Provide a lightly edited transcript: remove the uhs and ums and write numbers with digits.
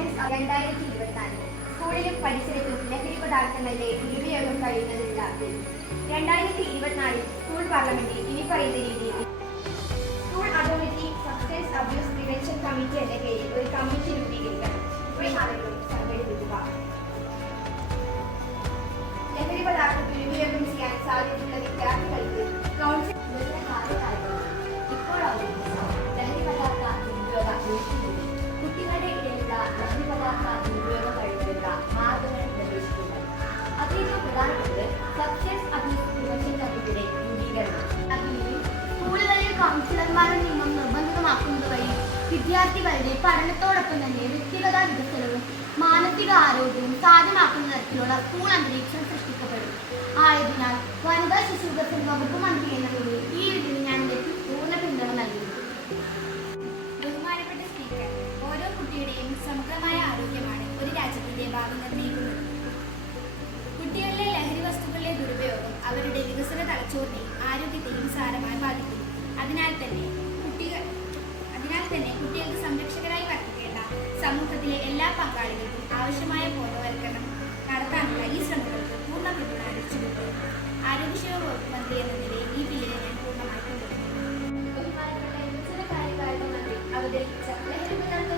2024 സ്കൂളിലും പരിസരത്തും ലഹരി പദാർത്ഥങ്ങളുടെ ദുരുപയോഗം കഴിയുന്നതിനുള്ള ബിൽ. 2024 സ്കൂൾ പാർലമെന്റിൽ ഇനി പറയുന്ന രീതിയിൽ school authority substance abuse prevention committee എന്ന പേരിൽ ഒരു കമ്മിറ്റി രൂപീകരിക്കണം. ആളുകളും സംഘടിപ്പിക്കുക. ലഹരി പദാർത്ഥ ദുരുപയോഗം ചെയ്യാൻ സാധ്യതയുള്ള വിദ്യാർത്ഥികൾക്ക് കൗൺസിൽ ഇപ്പോൾ ലഹരി പദാർത്ഥ ദുരുപയോഗ കുട്ടികളുടെ ഇടയിലുള്ള ലഹരി പദാർത്ഥ ദുരുപയോഗം കഴിയുന്ന മാർഗങ്ങൾ നിർദ്ദേശിക്കുന്നു. അതിലേറ്റവും പ്രധാനപ്പെട്ടത് സബ്സ്റ്റൻസ് അബ്യൂസ് പ്രിവെൻഷൻ കമ്മിറ്റിയുടെ രൂപീകരണം. സ്കൂളുകളിൽ കൗൺസിലർമാരുടെ നിയമം നിർബന്ധിതമാക്കുന്നത് വഴി വിദ്യാർത്ഥികളുടെ പഠനത്തോടൊപ്പം തന്നെ വ്യക്തിഗത വികസനവും മാനസിക ആരോഗ്യവും സാധ്യമാക്കുന്ന തരത്തിലുള്ള സ്കൂൾ അന്തരീക്ഷം സൃഷ്ടിക്കപ്പെടും. ആയതിനാൽ വനിതാ ശിശു വികസന വകുപ്പ് മന്ത്രി എന്ന നിലയിൽ ഈ ഇതിന് ഞാൻ പൂർണ്ണ പിന്തുണ നൽകുന്നു. ബഹുമാനപ്പെട്ട സ്പീക്കർ, ഓരോ കുട്ടിയുടെയും സമഗ്രമായ ആരോഗ്യമാണ് ഒരു രാജ്യത്തിന്റെ ഭാവി നിർണ്ണയിക്കുന്നത്. കുട്ടികളിലെ ലഹരി വസ്തുക്കളുടെ ദുരുപയോഗം അവരുടെ വികസന തലച്ചോറിനെയും ആരോഗ്യത്തെയും സാരമായി ബാധിക്കുന്നു. അതിനാൽ തന്നെ കുട്ടികൾക്ക് സംരക്ഷകരായി വർത്തിക്കേണ്ട സമൂഹത്തിലെ എല്ലാ പങ്കാളികൾക്കും ആവശ്യമായ ബോധവൽക്കരണം നടത്താനുള്ള ഈ ശ്രമങ്ങൾക്ക് പൂർണ്ണ പിന്തുണ അറിയിച്ചുകൊണ്ട് ആരോഗ്യക്ഷേമ വകുപ്പ് മന്ത്രി എന്ന നിലയിൽ ഈ ബില്ലിനെ ഞാൻ പൂർണ്ണമായി പിന്തുണയ്ക്കുന്നു. ബഹുമാനപ്പെട്ട വികസന കാര്യകാരുടെ മന്ത്രി അവതരിപ്പിച്ച ലഹരി പദാർത്ഥ